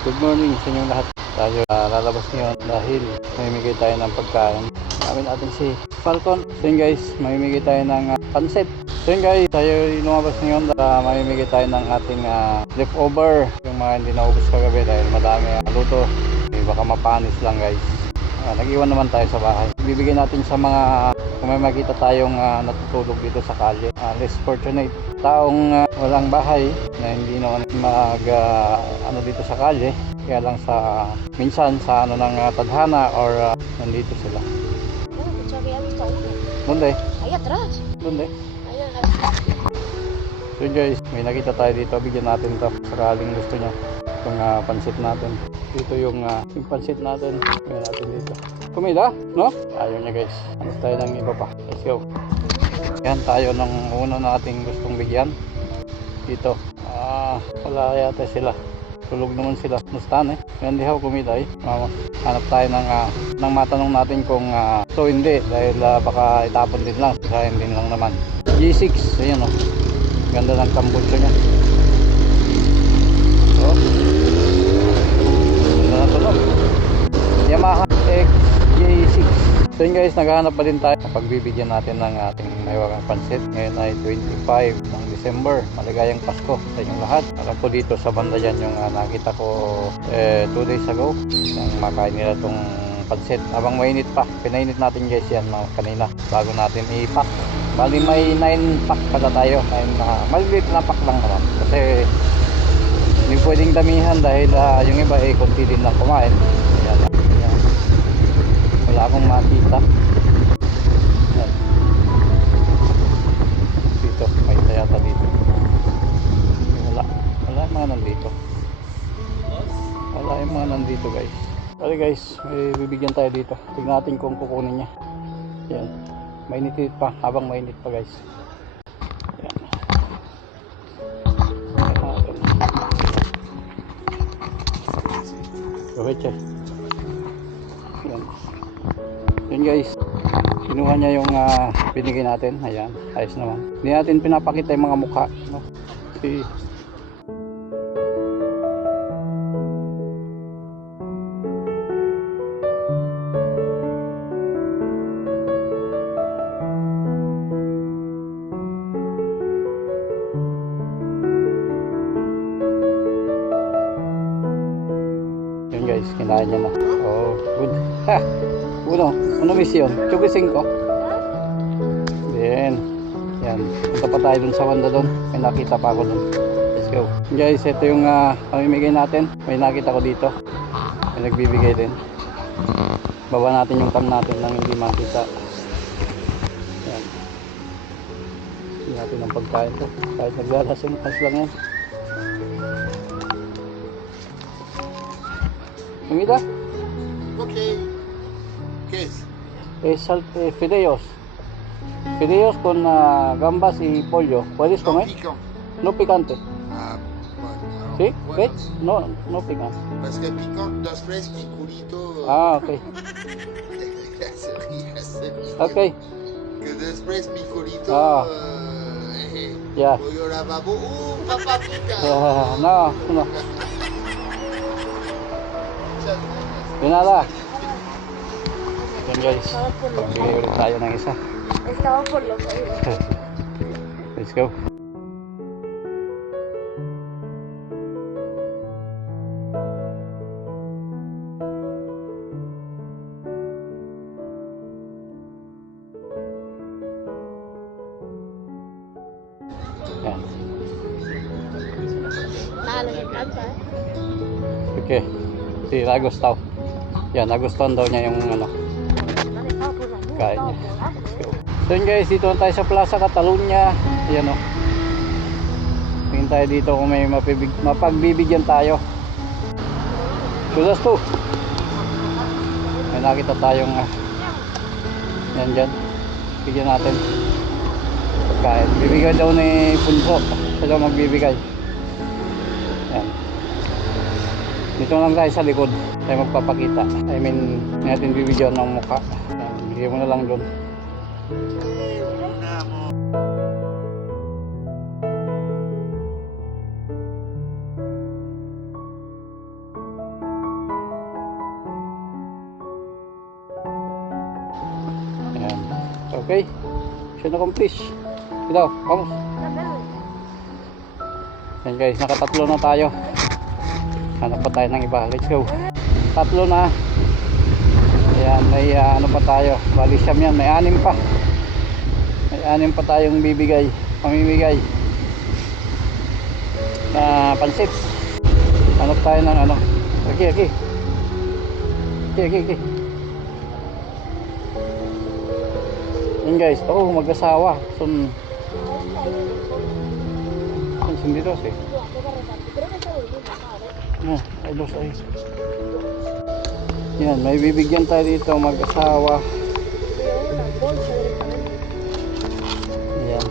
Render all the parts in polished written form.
Good morning sa inyong lahat. Tayo lalabas ngayon dahil mamimigay tayo ng pagkain. Kami natin si Falcon. So yun guys, mamimigay tayo ng pansit. So yun guys, tayo lumabas ngayon mamimigay tayo ng ating leftover. Yung mga hindi naubos kagabi dahil madami luto. Baka mapanis lang guys. Nag-iwan naman tayo sa bahay. Bibigyan natin sa mga kung may makita tayong natutulog dito sa kalye. Less fortunate taong walang bahay na hindi naman ano dito sa kalye. Kaya lang sa minsan sa ano ng tadhana or nandito sila. Donde? Ahí atrás. Donde? Ahí en la... So guys, may nakita tayo dito. Bigyan natin to sakaling gusto nyo. Itong pansit natin. Dito yung pansit natin. Bigyan natin dito. Kumida, no? Ayaw niya guys. Ano tayo ng iba pa? Let's go. Yan tayo ng una nating gustong bigyan. Dito. Wala yata sila. Tulog naman sila. Mustan Yan di ako kumida hanap tayo ng matanong natin kung so hindi. Dahil baka itapon din lang. Sayang din lang naman. G6. Ayan Ganda ng tambutso niya. So. Ganda na tunog. Yamaha XJ6. So yun guys, naghahanap pa din tayo. Pagbibigyan natin ng ating mahiwagang pansit. Ngayon ay 25 ng December. Maligayang Pasko sa inyong lahat. Alam ko dito sa banda dyan yung nakita ko 2 days ago. Nang makain nila itong pansit. Habang mainit pa. Pinainit natin guys yan kanina. Bago natin i-pack. Bali may 9 pack pala tayo. Maliit na pack lang naman. Kasi hindi pwedeng damihan dahil yung iba konti din lang kumain. Ayan. Wala akong makita. Ayan. Dito, may tayata dito. Wala yung mga nandito. Wala yung mga nandito guys. Bali guys, may bibigyan tayo dito. Tignan natin kung kukunin niya. Ayan. Mainit pa, habang mainit pa guys. Ayan. Ayan. Ayan. Yun guys, kinuha niya yung binigay natin. Ayan, ayos naman. Hindi natin pinapakita yung mga mukha, no? Si yun guys, kinain niya na. Oh, good. Ha! Uno mission. Chuki 5. Then, yan. Punta pa tayo dun sa banda dun. May nakita pa ako dun. Let's go. Guys, ito yung pamimigay natin. May nakita ko dito. May nagbibigay din. Baba natin yung cam natin nang hindi makita. Yan. Hindi natin ang pagkain to. Kahit naglalasing lang yan. Comida? Ok. ¿Qué es? Fideos. Fideos con gambas y pollo. ¿Puedes No comer? piquant. No picante. Ah, bueno. ¿Sí? Bueno, ¿Ves? No picante. parce que piquant, dos tres piculito. Ok. Se ríe. Ok. Que dos tres piculito. Ah. Ya. Pollo lavabo. Papá pica. No. De nada. Yan guys. Pagbigay ulit tayo ng isa. Estaba por los oídos. Let's go. Yan. Nada, me encanta, Okay. Si nagustaw. Yan, nagustuhan daw niya yung Me ha dejado por la luz, kain estaba niya. por hambre. So yun guys, dito na tayo sa Plaza Catalunya. Ayan tingin tayo dito kung may mapagbibigyan tayo. Sudas to. May nakita tayong yan dyan. Bigyan natin pagkain. Bibigyan daw ni Punso. Sila magbibigay. Yan. Dito lang tayo sa likod. Tayo magpapakita. I mean, natin bibigyan ng mukha. Yan. Bigyan mo na lang doon. Okay? Mission accomplished. Ito, vamos. Yan guys, nakatatlo na tayo. Hanap pa tayo ng iba. Let's go. Tatlo na. Ayan, may ano pa tayo. Bali siyam yan. May 6 pa. May 6 pa tayong pamimigay. Na pansit. Hanap tayo ng ano. Okay. Yan guys. Mag-asawa. Son sendiri sih. Nah, ay dos ay. Yan, may bibigyan tayo dito mag-asawa. Yan.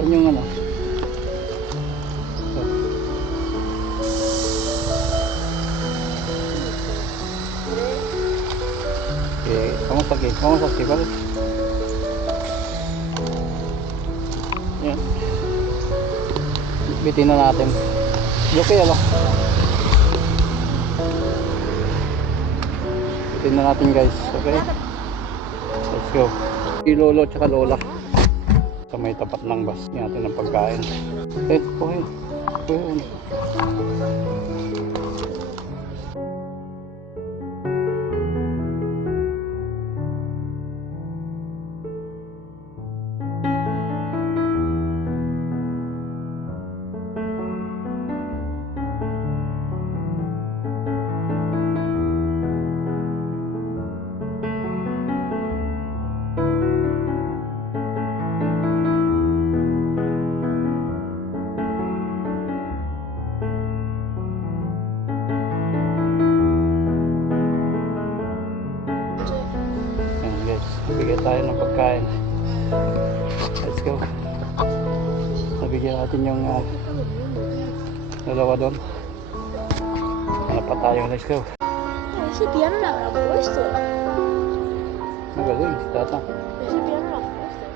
Yan yung ano. Okay, vamos aquí, ¿vale? Yan. Bitin na natin. Okay, ano? Bitin na natin guys. Okay? Let's go. Si lolo tsaka lola. Sa may tapat ng bus natin ng pagkain. Okay. Bigyan tayo ng pagkain. Let's go. Nabigyan natin yung dalawa doon. Hanap pa tayo. Let's go. Ese piano lo habrá puesto. Magaling si tata. Ese piano lo ha puesto.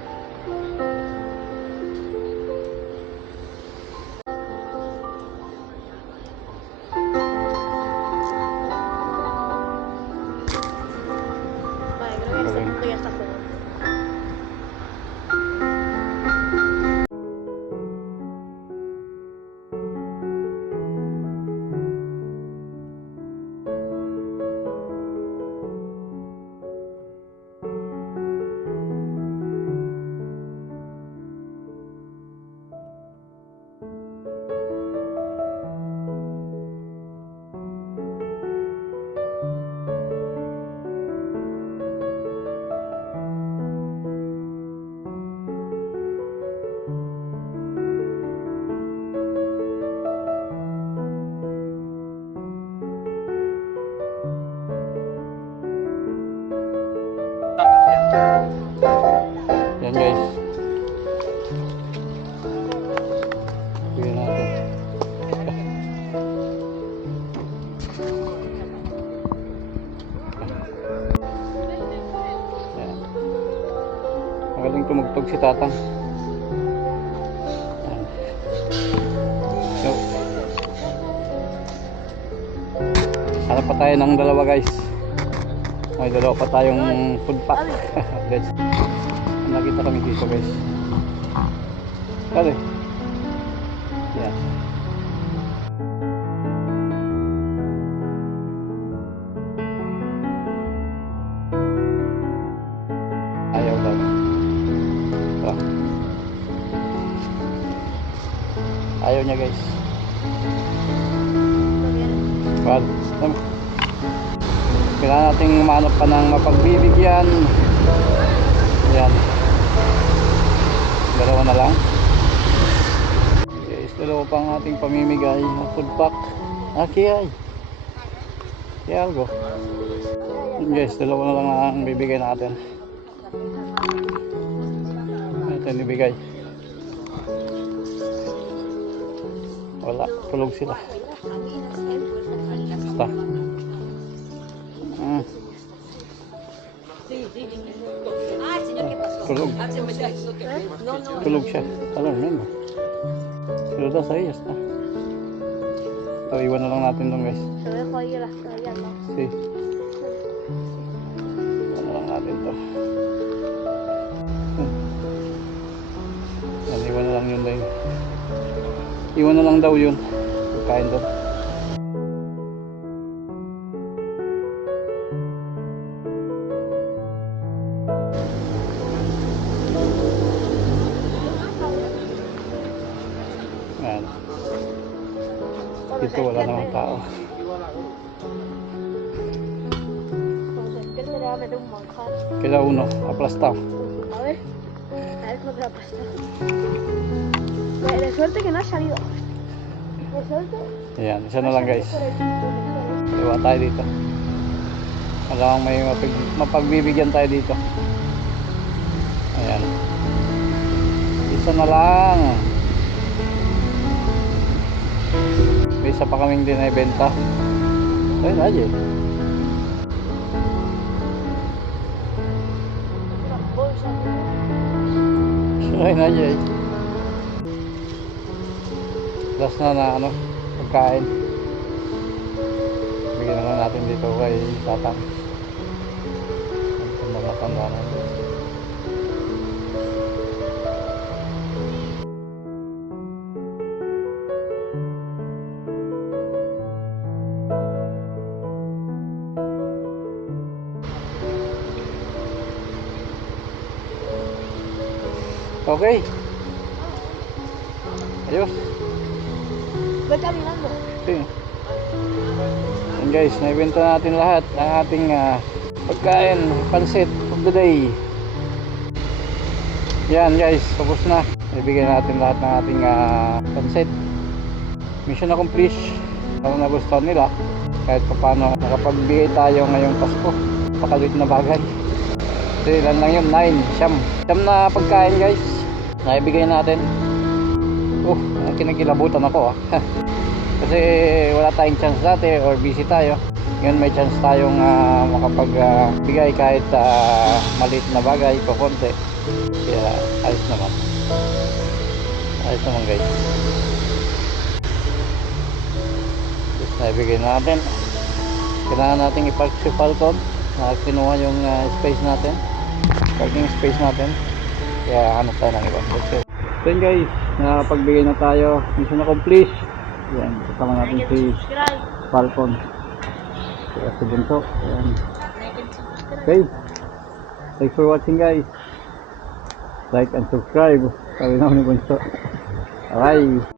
Vale, creo que en este punto ya está jugando. Yan guys. Bigyan natin. Yan. Magaling tumugtog si tatang. Yan. So, hanap pa tayo ng dalawa guys. May dalawa pa tayong food pack. Let's nakita kami dito guys. Kali. Yan. Ayaw daw. Ito. Ayaw niya guys. Well, kailangan nating umanap pa ng mapagbibigyan. Yan. Dalawa na lang. Guys, dalawa pa ang ating pamimigay ng food pack. Kiyay. Kaya algo. Guys, dalawa na lang ang bibigay natin. Ito nibigay. Wala, tulog sila. Basta. Tulog. Tulog siya. Alam mo. Sudah sa iya. So, iwan na lang natin doon guys. Te dejo ahí a las toallas, ¿no? Sí. Iwan na lang natin to. Yan, iwan na lang yun din. Iwan na lang daw yun. Pagkain doon. Yan. Dito wala namang tao. Que se le va a meter un manjar. Queda uno, aplastado. A ver cómo te la pasta. De suerte que no ha salido. De suerte. Ayan, isa na lang guys. Por el- Iwa tayo dito. Alam may mapagbibigyan tayo dito. Ayan. Isa na lang. May isa pa kaming din ay benta. Ayun aja. Una bolsa. Ayun aja. Last na ano, pagkain. Bigyan na lang natin dito kay Tatang. Ang matanda na ito. Okay. Ayos. Ve caminando. Okay. Yan guys, naibenta natin lahat ng ating pagkain, pansit of the day. Yan guys, tapos na. Ibigay natin lahat ng ating pansit. Mission accomplished. Parang nagustuhan nila. Kahit pa paano nakapagbigay tayo ngayong Pasko. Pakalit na bagay. Kasi ilan lang yun, 9, siyam na pagkain guys. Naibigay natin. Kinakilabutan ako kasi wala tayong chance dati or busy tayo. Ngayon may chance tayong makapagbigay kahit maliit na bagay pa konti. Kaya ayos naman guys. Just naibigay natin. Kailangan natin ipark si Falcon na kinuha yung space natin, parking space natin. Kaya hanap tayo ng iba. So yun guys, nakapagbigay na tayo. Mission accomplished. Yan, kasama natin si Falcon. Kaya si Bunso. Yan. Okay, thanks for watching guys. Like and subscribe. Sabi naman ni Bunso. Alright.